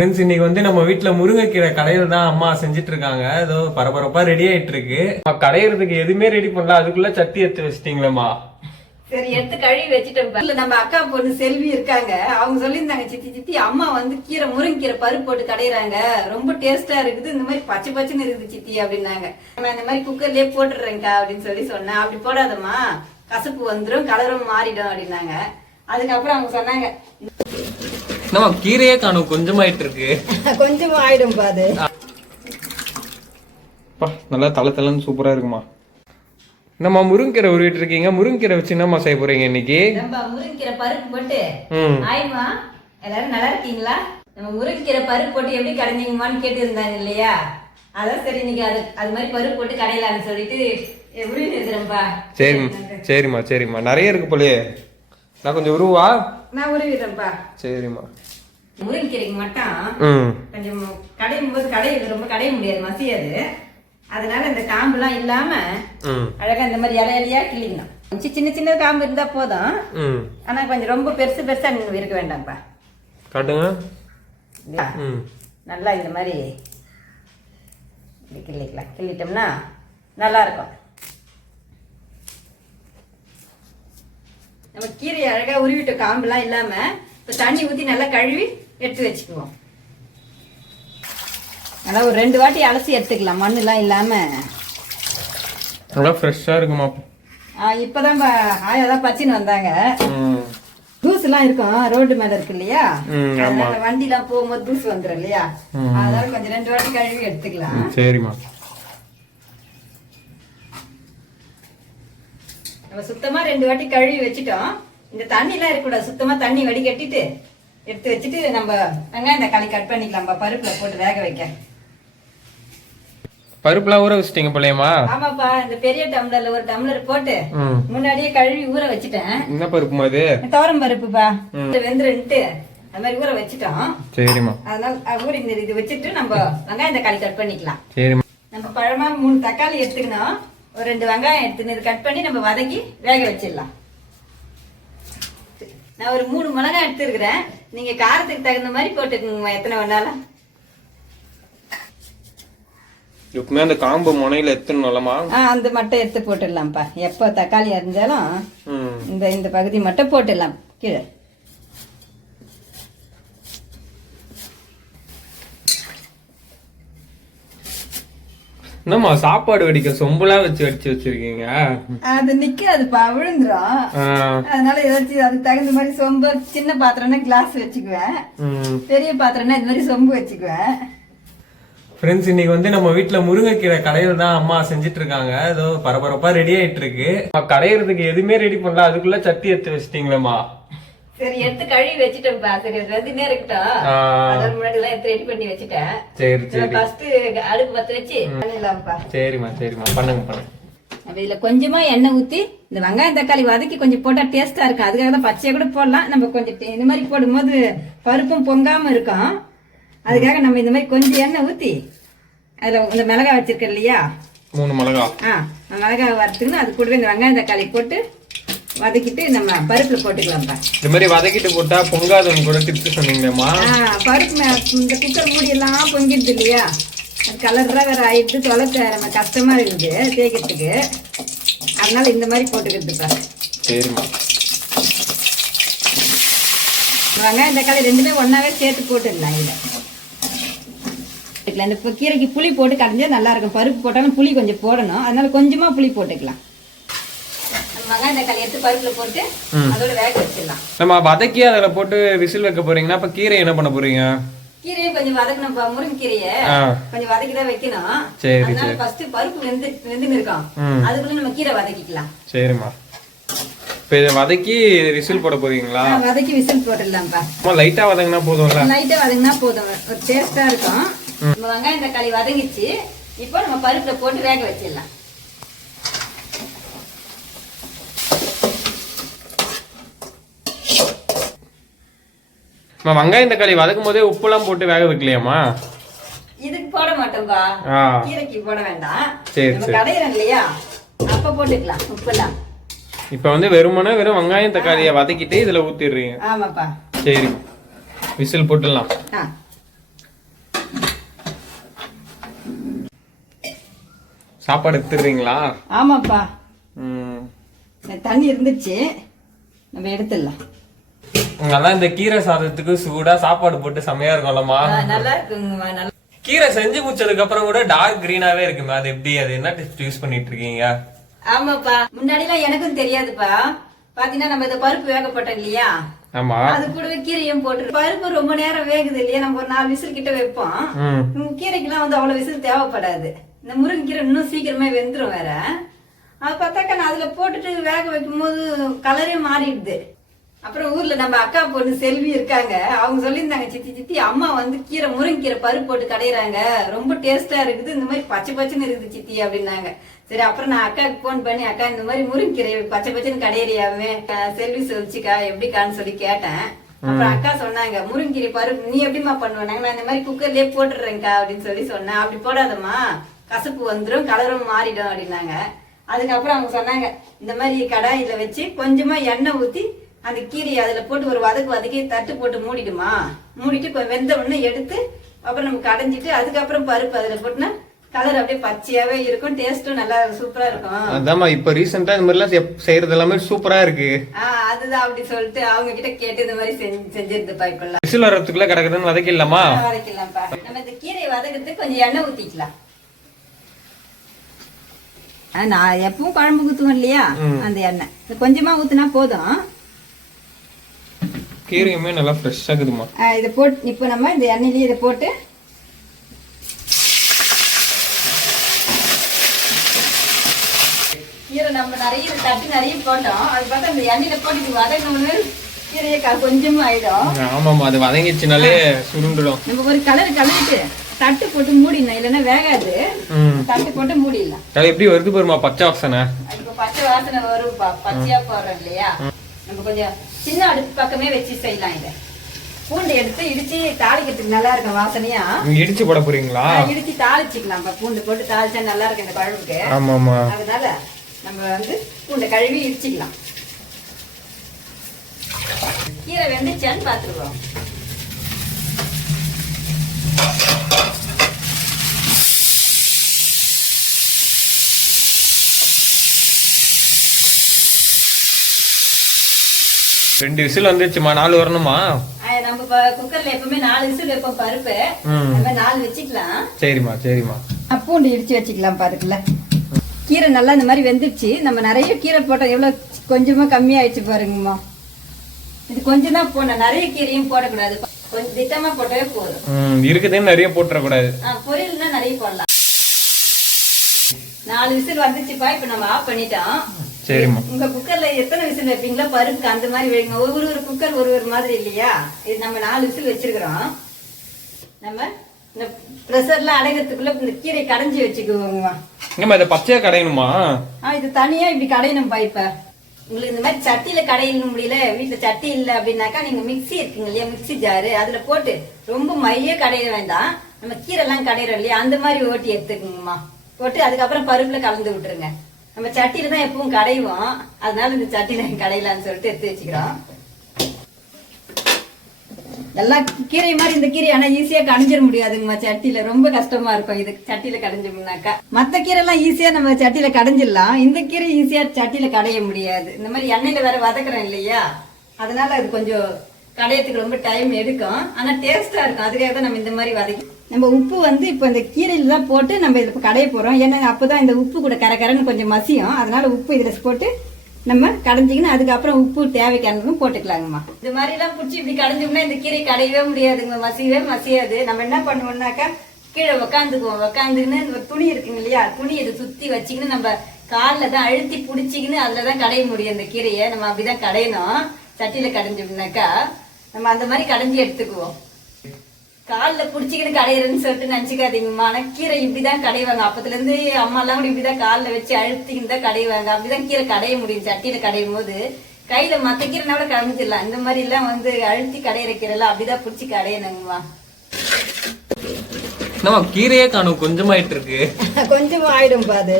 Friends, இன்னைக்கு வந்து நம்ம வீட்டுல முருங்கைக்கீரை கடையில் தான் அம்மா செஞ்சுட்டு இருக்காங்க. ஏதோ பரபரப்பா ரெடி ஆயிட்டு இருக்கு. கடையிறதுக்கு எதுவுமே ரெடி பண்ணல, அதுக்குள்ள சட்டி எடுத்து வச்சிட்டீங்களேம்மா. சரி, எடுத்து கழுவி வச்சுட்டோம். நம்ம அக்கா பொண்ணு செல்வி இருக்காங்க, அவங்க சொல்லியிருந்தாங்க, சித்தி சித்தி அம்மா வந்து முருங்கைக்கீரை பருப்பு போட்டு கடையிறாங்க, ரொம்ப டேஸ்டா இருக்குது, இந்த மாதிரி பச்சை பச்சைன்னு இருக்குது சித்தி அப்படின்னாங்க. நான் இந்த மாதிரி குக்கர்லயே போட்டுடுறேன்க்கா அப்படின்னு சொன்னேன். அப்படி போடாதம்மா, கசப்பு வந்துடும், கலரும் மாறிடும் அப்படின்னாங்க. அதுக்கப்புறம் அவங்க சொன்னாங்க, நம்ம கீரையே காணும், கொஞ்சமாயிட்டு இருக்கு. கொஞ்சம் ஆயிடும் பாது. நல்லா தலை தலைன்னு சூப்பரா இருக்குமா. நம்ம முருங்கீரை உருவிட்டு இருக்கீங்க. முருங்கீரை வச்சு என்னம்மா செய்ய போறீங்க இன்னைக்கு? நம்ம முருங்கீரை பருப்பு போட்டு ஆயிமா. எல்லாரும் நல்லா இருக்கீங்களா? நம்ம முருங்கீரை பருப்பு போட்டு எப்படி கடைஞ்சிங்கம்மான்னு கேட்டு இருந்தாங்க இல்லையா? அதான் சரி, இன்னைக்கு அது மாதிரி பருப்பு போட்டு கடையலான்னு சொல்லிட்டு உருவி இருக்கிறேன்ப்பா. சரிம்மா சரிம்மா, நிறைய இருக்கு போலயே. நான் கொஞ்சம் உருவா. நான் உருவிடுறேன்ப்பா. சரிம்மா. முருங்கீரைக்கு மட்டும் கொஞ்சம் கடையும் போது ரொம்ப கடைய முடியாது, மசியாது. அதனால இந்த காம்பு எல்லாம் இல்லாம அழகா இந்த மாதிரி இலையா கிளிக்கணும். கொஞ்சம் சின்ன சின்ன காம்பு இருந்தா போதும். ஆனா கொஞ்சம் ரொம்ப பெருசு பெருசா இருக்க வேண்டாம்ப்பா. காட்டுங்க. நல்லா இந்த மாதிரி கிள்ளிக்கலாம். கிள்ளிட்டோம்னா நல்லா இருக்கும். நம்ம கீரையை அழகா உருவிட்ட காம்பு எல்லாம் இல்லாம இப்ப தண்ணி ஊத்தி நல்லா கழுவி எடுத்து வச்சுக்குவோம். நல்லா ஒரு 2 வாட்டி அலசி எடுத்துக்கலாம், மண்ணு எல்லாம் இல்லாம. நல்லா ஃப்ரெஷ்ஷா இருக்குமா. இப்பதான் ஆயாதான் பச்சின்னு வந்தாங்க. தூசு எல்லாம் இருக்கும், ரோடு மேல இருக்கு இல்லையா, அதனால வண்டி எல்லாம் போகும்போது தூசு வந்துடும் இல்லையா, அதனால கொஞ்சம் 2 வாட்டி கழுவி எடுத்துக்கலாம். சரிம்மா. நம்ம சுத்தமா 2 வாட்டி கழுவி வச்சுட்டோம். இந்த தண்ணி எல்லாம் இருக்கக்கூடாது, சுத்தமா தண்ணி வடிகட்டிட்டு எடுத்து வச்சுட்டு நம்ம வெங்காயம் தக்காளி கட் பண்ணிக்கலாம் பருப்புல போட்டு வேக வைக்க. பருப்புலாம் ஊற வச்சிட்டீங்க போலயேமா? ஆமாப்பா, இந்த பெரிய டம்ளர்ல ஒரு டம்ளர் போட்டு முன்னாடியே கழுவி ஊற வச்சுட்டேன். என்ன பருப்புமா இது? துவரம் பருப்புப்பா. வெந்துருன்ட்டு அது மாதிரி ஊற வச்சுட்டோம். சரிம்மா. அதனால ஊறி இது வச்சுட்டு நம்ம வெங்காயம் தக்காளி கட் பண்ணிக்கலாம். சரிம்மா. நம்ம பழமா 3 தக்காளி எடுத்துக்கணும், ஒரு 2 வெங்காயம் எடுத்துன்னு கட் பண்ணி நம்ம வதக்கி வேக வச்சிடலாம். நான் ஒரு 3 மிளகாய் எடுத்துருக்கிறேன், நீங்க காரத்துக்கு தகுந்த மாதிரி போட்டுக்கோங்க, எத்தனை வேணாலும். எப்பவுமே அந்த காம்பு முனையில எத்தணும்லமா? அந்த மட்டும் எடுத்து போட்டுடலாம்ப்பா. எப்போ தக்காளி அரிஞ்சாலும் இந்த பகுதி மட்டும் போட்டுடலாம் கீழே. என்னம்மா சாப்பாடு வடிக்க சொம்புலாம் வச்சு அடிச்சு வச்சிருக்கீங்க? அது நிக்காதுப்பா, விழுந்துரும். அதனால ஏதாச்சும் அதுக்கு தகுந்த மாதிரி சொம்பு, சின்ன பாத்திரம்னா கிளாஸ் வச்சுக்குவேன், பெரிய பாத்திரம்னா இந்த மாதிரி சொம்பு வச்சுக்குவேன். ஃப்ரெண்ட்ஸ், இன்னைக்கு வந்து நம்ம வீட்டுல முருங்கைக்கீரை கடையில் தான் அம்மா செஞ்சுட்டு இருக்காங்க. ஏதோ பரபரப்பா ரெடி ஆயிட்டு இருக்கு. கடையிறதுக்கு எதுவுமே ரெடி பண்ணல, அதுக்குள்ள சட்டி எடுத்து வச்சிட்டீங்களேம்மா. சரி, எடுத்து கழுவி வச்சுட்டேன்ப்பா. சரி, வெந்துனே இருக்கட்டும். அதற்கு முன்னாடி எல்லாம் எடுத்து ரெடி பண்ணி வச்சுட்டேன். சரி சரி. ஃபர்ஸ்ட் அடுப்பு பத்த வச்சு பண்ணிடலாம்ப்பா. சரிம்மா சரிம்மா, பண்ணுங்க. இதுல கொஞ்சமா எண்ணெய் ஊத்தி இந்த வெங்காயம் தக்காளி வதக்கி கொஞ்சம் போட்டா டேஸ்டா இருக்கும். அதுக்காக தான் பச்சையா கூட போடலாம். நம்ம கொஞ்சம் இந்த மாதிரி போடும்போது பருப்பும் பொங்காம இருக்கும். அதுக்காக நம்ம இந்த மாதிரி கொஞ்சம் எண்ணெய் ஊத்தி அதுல இந்த மிளகாய் வச்சிருக்க இல்லையா, 3 மிளகாய். மிளகாய் வறுத்துக்கணும். அது கூடவே இந்த வெங்காயம் தக்காளி போட்டு வதக்கிட்டு நம்ம பருப்புல போட்டுக்கலாம்ப்பா. இந்த மாதிரி வதக்கிட்டு போட்டா பொங்காதுன்னு கூட டிப்ஸ் சொன்னீங்கம்மா. பருப்பு இந்த குக்கர் மூடி எல்லாம் பொங்கிடுது இல்லையா, அது கலர்ரா வேற ஆயிடுது, தொலைக்க நம்ம கஷ்டமா இருக்குது தேய்க்கிறதுக்கு. அதனால இந்த மாதிரி போட்டுக்கிறதுப்பா. சரிம்மா. வெங்காயம் தக்காளி 2மே ஒன்னாவே சேர்த்து போட்டுடலாம். இதுல இந்த கீரைக்கு புளி போட்டு கடைஞ்சா நல்லா இருக்கும். பருப்பு போட்டாலும் புளி கொஞ்சம் போடணும், அதனால கொஞ்சமா புளி போட்டுக்கலாம். வெங்காயம் தக்காளி எடுத்து பருப்புல போட்டு அதோட வேக வச்சிடலாம். நம்ம வதக்கி அதுல போட்டு விசில் வைக்க போறீங்கன்னா அப்ப கீரை என்ன பண்ண போறீங்க? கீரையை கொஞ்சம் வதக்கணும்ப்பா. முருங்கைக்கீரையை கொஞ்சம் வதக்கிதான் வைக்கணும். அதனால ஃபர்ஸ்ட் பருப்பு வெந்து இருக்கும், அதுக்குள்ள நம்ம கீரை வதக்கிக்கலாம். சரிம்மா. இப்ப இதை வதக்கி விசில் போட போறீங்களா? வதக்கி விசில் போட்டுடலாம்ப்பா. லைட்டா வதங்கினா போதும்ல? லைட்டா வதங்கினா போதும், ஒரு டேஸ்டா இருக்கும். நம்ம வெங்காயம் தக்காளி வதங்கிச்சு, இப்போ நம்ம பருப்புல போட்டு வேக வச்சிடலாம். வெங்காயம் தக்காளி வதக்கும் போதே உப்பு எல்லாம் போட்டு வேக வைக்கலையாமா? இதுக்கு போட மாட்டோம்பா, கீரைக்கு போட வேண்டாம். சரி கடையிறோம் இல்லையா, அப்ப போட்டுக்கலாம் உப்பு எல்லாம். இப்ப வந்து வெறும் வெங்காயம் தக்காளியை வதக்கிட்டு இதுல ஊத்திடுறீங்க? ஆமாப்பா. சரி, விசில் போட்டுடலாம். சாப்பாடு எடுத்துடுறீங்களா? ஆமாப்பா, ம். தண்ணி இருந்துச்சு, நம்ம எடுத்துடலாம். அதான் இந்த கீரை சாதத்துக்கு சூடா சாப்பாடு போட்டு செமையா இருக்கும்லமா. நல்லா இருக்குங்கம்மா. நல்லா கீரை செஞ்சு முடிச்சதுக்கு அப்புறம் கூட டார்க் கிரீனாவே இருக்குமே, அது எப்படி? அது என்ன டெஸ்ட் யூஸ் பண்ணிட்டு இருக்கீங்க? ஆமாப்பா, முன்னாடி எல்லாம் எனக்கும் தெரியாதுப்பா. பாத்தீங்கன்னா நம்ம இந்த பருப்பு வேக போட்டோம் இல்லையா, ஆமா, அது கூடவே கீரையும் போட்டு பருப்பு ரொம்ப நேரம் வேகுது இல்லையா, நம்ம ஒரு 4 விசில் கிட்ட வைப்போம். கீரைக்கெல்லாம் வந்து அவ்வளவு விசில் தேவைப்படாது. இந்த முருங்கைக்கீரை இன்னும் சீக்கிரமே வெந்துரும் வேற. அது பார்த்தாக்கா நான் அதுல போட்டுட்டு வேக வைக்கும் போது கலரே மாறிடுது. அப்புறம் ஊர்ல நம்ம அக்கா பொண்ணு செல்வி இருக்காங்க, அவங்க சொல்லியிருந்தாங்க, சித்தி சித்தி அம்மா வந்து முருங்கைக்கீரை பருப்பு போட்டு கடையிறாங்க, ரொம்ப டேஸ்டா இருக்குது, இந்த மாதிரி பச்சை பச்சைன்னு இருக்குது சித்தி அப்படின்னாங்க. சரி, அப்புறம் நான் அக்காவுக்கு போன் பண்ணி, அக்கா இந்த மாதிரி முருங்கைக்கீரை பச்சை பச்சைன்னு கடையிறியாமே செல்வி சொல்லிச்சுக்கா, எப்படிக்கான்னு சொல்லி கேட்டேன். அப்புறம் அக்கா சொன்னாங்க, முருங்கைக்கீரை பருப்பு நீ எப்படிமா பண்ணுவாங்க, நான் இந்த மாதிரி குக்கர்லயே போட்டுடுறேன்க்கா அப்படின்னு சொல்லி சொன்னேன். அப்படி போடாதம்மா, கசப்பு வந்துடும், கலரும் மாறிடும் அப்படின்னாங்க. அதுக்கப்புறம் அவங்க சொன்னாங்க, இந்த மாதிரி கடாயில வச்சு கொஞ்சமா எண்ணெய் ஊத்தி அந்த கீரையை அதுல போட்டு ஒரு வதக்கி தட்டு போட்டு மூடிடுமா, மூடிட்டு வெந்த உடனே எடுத்து அப்புறம் நம்ம கடைஞ்சிட்டு அதுக்கப்புறம் பருப்பு அதுல போட்டுனா கலர் அப்படியே பச்சையாவே இருக்கும், டேஸ்டும் நல்லா சூப்பரா இருக்கும். அதாம்மா இப்ப ரீசெண்டா இந்த மாதிரி எல்லாம் செய்யறது எல்லாமே சூப்பரா இருக்கு. அதுதான் அப்படி சொல்லிட்டு அவங்க கிட்ட கேட்டு இந்த மாதிரி செஞ்சிருந்துப்பா. இப்ப எல்லாம் விசில் வர்றதுக்குள்ள கிடக்குதுன்னு வதக்கிடலாமா? வதக்கலாம்ப்பா. நம்ம இந்த கீரையை வதக்கிறதுக்கு கொஞ்சம் எண்ணெய் ஊத்திக்கலாம். நான் எப்பவும் குழம்பு ஊத்துவோம் இல்லையா, அந்த எண்ணெய் கொஞ்சமா ஊத்துனா போதும். கீரையுமே நல்லா ஃப்ரெஷ்ஷா இருக்குதுமா. இதை போட்டு இப்போ நம்ம இந்த எண்ணெயிலேயே இதை போட்டு கீரை நம்ம நிறைய தட்டு நிறைய போட்டோம். அது பார்த்தா இந்த எண்ணெயில போட்டு வதக்கணும்னு கீரையை கொஞ்சமா ஆயிடும். ஆமாமா, அது வதங்கிச்சுனாலே சுருண்டுடும். நம்ம ஒரு கலரிட்டு தட்டு போட்டு மூடிடணும், இல்லைன்னா வேகாது. தட்டு போட்டு மூடிடலாம். எப்படி வருது பாருமா பச்சை வாசனை. இப்போ பச்சை வாசனை வரும்பா, பச்சையா போடுறோம் இல்லையா. நம்ம கொஞ்சம் சின்ன அடுப்பு பக்கமே வச்சு செய்யலாம். இதை பூண்டு எடுத்து இடிச்சு தாளிக்கிறதுக்கு நல்லா இருக்கும் வாசனையா. இடிச்சு போட போறீங்களா? இடிச்சு தாளிச்சுக்கலாம். பூண்டு போட்டு தாளிச்சா நல்லா இருக்கு இந்த குழம்புக்கு. ஆமாமா, அதனால நம்ம வந்து பூண்டை கழுவி இடிச்சுக்கலாம். கீரை வெந்துச்சான்னு பாத்துருவோம். ரெண்டு விசில் வந்துச்சுமா, 4 வரணுமா? நம்ம குக்கர்ல எப்பவுமே 4 விசில் வைப்போம் பருப்பு, நம்ம 4 வச்சுக்கலாம். சரிம்மா சரிம்மா. பூண்டு இடிச்சு வச்சுக்கலாம். பாருக்குல கீரை நல்லா இந்த மாதிரி வெந்துடுச்சு. நம்ம நிறைய கீரை போட்டோம், எவ்வளவு கொஞ்சமா கம்மியாயிடுச்சு பாருங்கம்மா. இது கொஞ்சம் தான் போடணும், நிறைய கீரையும் போடக்கூடாது, கொஞ்சம் திட்டமா போட்டவே போதும். இருக்குதுன்னு நிறைய போட்டுற கூடாது. பொரியல்னா நிறைய போடலாம். 4 விசில் வந்துச்சுப்பா. இப்ப நம்ம ஆஃப் பண்ணிட்டோம். சரிம்மா. உங்க குக்கர்ல எத்தனை விசில் வைப்பீங்களா பருப்புக்கு அந்த மாதிரி வைங்க. ஒரு குக்கர் ஒரு மாதிரி இல்லையா. இது நம்ம 4 விசில் வச்சிருக்கிறோம். நம்ம இந்த பிரஷர்லாம் அடைகிறதுக்குள்ள இந்த கீரை கடைஞ்சி வச்சுக்குவோங்கம்மா. இதை பச்சையா கடையணுமா? இது தனியா இப்படி கடையணும்பா. இப்ப உங்களுக்கு இந்த மாதிரி சட்டியில கடையணும் முடியல, வீட்டுல சட்டி இல்ல அப்படின்னாக்கா நீங்க மிக்சி இருக்குங்க இல்லையா, மிக்சி ஜாரு, அதுல போட்டு ரொம்ப மைய கடைய வேண்டாம். நம்ம கீரை எல்லாம் கடையிறோம் இல்லையா, அந்த மாதிரி ஓட்டி எடுத்துக்குங்கம்மா. போட்டு அதுக்கப்புறம் பருப்புல கலந்து விட்டுருங்க. நம்ம சட்டியில தான் எப்பவும் கடைவோம், அதனால இந்த சட்டியில கடையலான்னு சொல்லிட்டு எடுத்து வச்சுக்கிறோம். எல்லா கீரை மாதிரி இந்த கீரை ஆனா ஈஸியா கடைஞ்சிட முடியாதுங்கம்மா. சட்டியில ரொம்ப கஷ்டமா இருக்கும். இது சட்டியில கடைஞ்சோம்னாக்கா மத்த கீரை எல்லாம் ஈஸியா நம்ம சட்டியில கடைஞ்சிடலாம். இந்த கீரை ஈஸியா சட்டியில கடைய முடியாது. இந்த மாதிரி எண்ணெயில வேற வதக்குறோம் இல்லையா, அதனால அது கொஞ்சம் கடையத்துக்கு ரொம்ப டைம் எடுக்கும். ஆனா டேஸ்டா இருக்கும். அதுக்காக தான் நம்ம இந்த மாதிரி வதக்கி. நம்ம உப்பு வந்து இப்ப இந்த கீரையில தான் போட்டு நம்ம இதுல கடைய போறோம். ஏன்னா அப்பதான் இந்த உப்பு கூட கரகரன்னு கொஞ்சம் மசியும். அதனால உப்பு இதுல போட்டு நம்ம கடைஞ்சிக்கணும். அதுக்கப்புறம் உப்பு தேவைக்கானதும் போட்டுக்கலாங்கம்மா. இது மாதிரி எல்லாம் புடிச்சு இப்படி கடைஞ்சோம்னா இந்த கீரை கடையவே முடியாதுங்க, மசியாது. நம்ம என்ன பண்ணுவோம்னாக்கா கீழே உக்காந்துக்குவோம். உக்காந்துன்னு ஒரு துணி இருக்குங்க இல்லையா, துணி இதை சுத்தி வச்சுக்கின்னு நம்ம காலில் தான் அழுத்தி பிடிச்சிக்கின்னு அதுலதான் கடைய முடியும். இந்த கீரையை நம்ம அப்படிதான் கடையணும். சட்டியில கடைஞ்சோம்னாக்கா நம்ம அந்த மாதிரி கடைஞ்சி எடுத்துக்குவோம். காலில் புடிச்சிக்கின்னு கடையிறேன்னு சொல்லிட்டு நினைச்சுக்காதீங்கம்மா. ஆனா கீரை இப்படிதான் கடைவாங்க. அப்பத்துல இருந்து அம்மா எல்லாம் கூட இப்படிதான் காலில் வச்சு அழுத்திக்கின்னு தான் கடைவாங்க. அப்படிதான் கீரை கடைய முடியும். சட்டியில கடையும் போது கையில மத்த கீரைனால கடைஞ்சிடலாம். இந்த மாதிரி எல்லாம் வந்து அழுத்தி கடையிற கீரை எல்லாம் அப்படிதான் புடிச்சு கடையணுங்கம்மா. நம்ம கீரையே காணும், கொஞ்சமாயிட்டு இருக்கு. கொஞ்சம் ஆயிடும் பாது.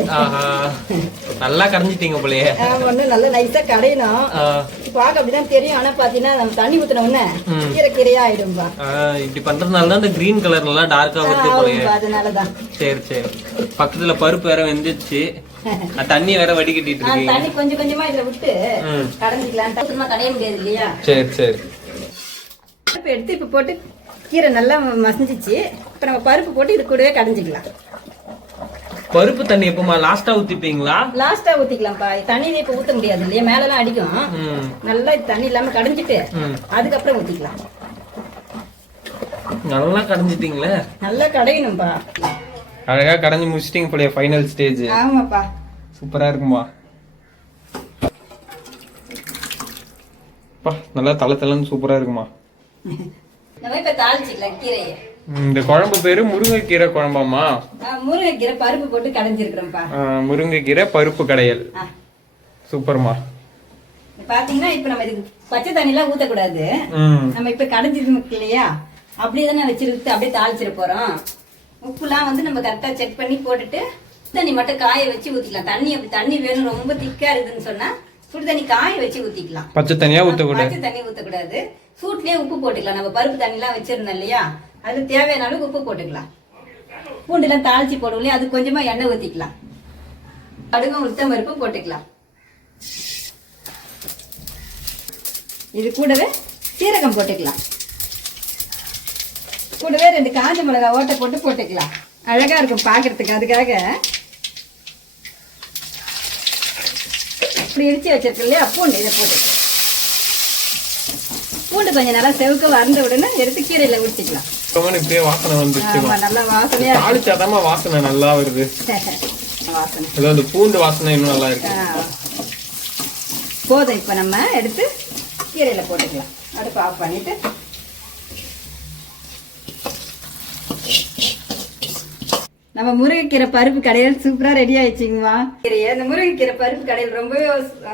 நல்லா கடைஞ்சிட்டீங்க போலயே. ஒண்ணு நல்லா நைஸா கடையணும். பார்க்க அப்படிதான் தெரியும். ஆனா பாத்தீங்கன்னா நம்ம தண்ணி ஊத்துன உடனே கீரை கீரையா ஆயிடும்பா. இப்படி பண்றதுனால தான் இந்த கிரீன் கலர் எல்லாம் டார்க்கா வருது போலயே. அதனாலதான். சரி சரி. பக்கத்துல பருப்பு வேற வெந்துச்சு, தண்ணி வேற வடிகட்டிட்டு இருக்கு. தண்ணி கொஞ்சம் கொஞ்சமா இதுல விட்டு கடைஞ்சிக்கலாம். சுத்தமா கடைய முடியாது இல்லையா? சரி சரி. பருப்பு எடுத்து இப்ப போட்டு கீரை நல்லா மசிஞ்சிச்சு. இப்ப நம்ம பருப்பு போட்டு இது கூடவே கடைஞ்சிக்கலாம். பருப்பு தண்ணி எப்பமா லாஸ்டா ஊத்திப்பீங்களா? லாஸ்டா ஊத்திக்கலாம்ப்பா. தண்ணி இப்ப ஊத்த முடியாது இல்லையா, மேல எல்லாம் அடிக்கும். நல்லா தண்ணி இல்லாம கடைஞ்சிட்டு அதுக்கப்புறம் ஊத்திக்கலாம். நல்லா கடைஞ்சிட்டீங்களே. நல்லா கடையணும்பா. அழகா கடைஞ்சி முடிச்சிட்டீங்க போலயே. Final stage. ஆமாப்பா. சூப்பரா இருக்குமா. நல்லா தளன்னு சூப்பரா இருக்குமா. நம்ம இப்ப தாளிச்சிக்கலாம் கீரையை. இந்த குழம்பு பேரு முருங்கைக்கீரை குழம்பாமா? முருங்கைக்கீரை பருப்பு போட்டு கடைஞ்சிருக்கிறோம்ப்பா. முருங்கைக்கீரை பருப்பு கடையல். சூப்பர்மா. பாத்தீங்கன்னா இப்ப நம்ம இதுக்கு பச்சை தண்ணி எல்லாம் ஊத்தக்கூடாது. நம்ம இப்ப கடைஞ்சிருக்கு இல்லையா, அப்படியேதானே வச்சிருக்கு. அப்படியே தாளிச்சிட போறோம். உப்புலாம் வந்து நம்ம கரெக்டா செக் பண்ணி போட்டுட்டு தண்ணி மட்டும் காய வச்சு ஊத்திக்கலாம். தண்ணி அப்படி தண்ணி வேணும் ரொம்ப திக்கா இருக்குதுன்னு சொன்னா சுடு தண்ணி காய வச்சு ஊத்திக்கலாம். பச்சை தண்ணியா ஊத்தக்கூடாது. பச்சை தண்ணி ஊத்தக்கூடாது. சூட்லயே உப்பு போட்டுக்கலாம். நம்ம பருப்பு தண்ணி எல்லாம் வச்சிருந்தோம் இல்லையா, அது தேவையான அளவுக்கு உப்பு போட்டுக்கலாம். பூண்டு எல்லாம் தாளிச்சு போடுவோம், அது கொஞ்சமா எண்ணெய் ஊத்திக்கலாம். கடுகு உளுத்தம் பருப்பு போட்டுக்கலாம். இது கூடவே சீரகம் போட்டுக்கலாம். கூடவே 2 காஞ்ச மிளகாய் ஓட்டை போட்டு போட்டுக்கலாம். அழகா இருக்கும் பாக்குறதுக்கு. அதுக்காக இப்படி இடிச்சு வச்சிருக்கு இல்லையா பூண்டு, இதை போட்டு பூண்டு கொஞ்சம் நல்லா செவுக்க வறந்த உடனே எடுத்து கீரையில ஊற்றிக்கலாம். இப்படியே வாசனை வந்துச்சு. நல்லா வாசனையா தாளிச்சாதாம வாசனை நல்லா வருது. வாசனை அந்த பூண்டு வாசனை இன்னும் நல்லா இருக்கு. போதும். இப்ப நம்ம எடுத்து கீரையில போட்டுக்கலாம். அடுப்பு ஆஃப் பண்ணிட்டு நம்ம முருங்கைக்கீரை பருப்பு கடையில் சூப்பரா ரெடி ஆயிடுச்சுங்கம்மா. கீரையை இந்த முருங்கைக்கீரை பருப்பு கடையில் ரொம்பவே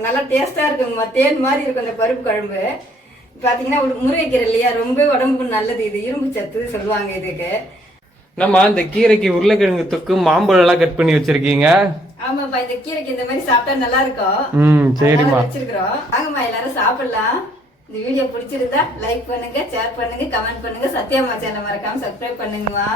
நல்லா டேஸ்டா இருக்குங்கம்மா. தேன் மாதிரி இருக்கும் இந்த பருப்பு குழம்பு. பாத்தீங்கன்னா முருங்கைக்கீரை இல்லையா, ரொம்ப உடம்புக்கு நல்லது. இது இரும்பு சத்து சொல்லுவாங்க இதுக்கு. நம்ம இந்த கீரைக்கு உருளைக்கிழங்கு தொக்கு மாம்பழம் எல்லாம் கட் பண்ணி வச்சிருக்கீங்க. ஆமாப்பா, இந்த கீரைக்கு இந்த மாதிரி சாப்பிட்டா நல்லா இருக்கும். சரிம்மா வச்சிருக்கிறோம். வாங்கம்மா எல்லாரும் சாப்பிடலாம். இந்த வீடியோ பிடிச்சிருந்தா லைக் பண்ணுங்க, ஷேர் பண்ணுங்க, கமெண்ட் பண்ணுங்க. சத்யாமா சேனல் மறக்காம சப்ஸ்கிரைப் பண்ணுங்கம்மா.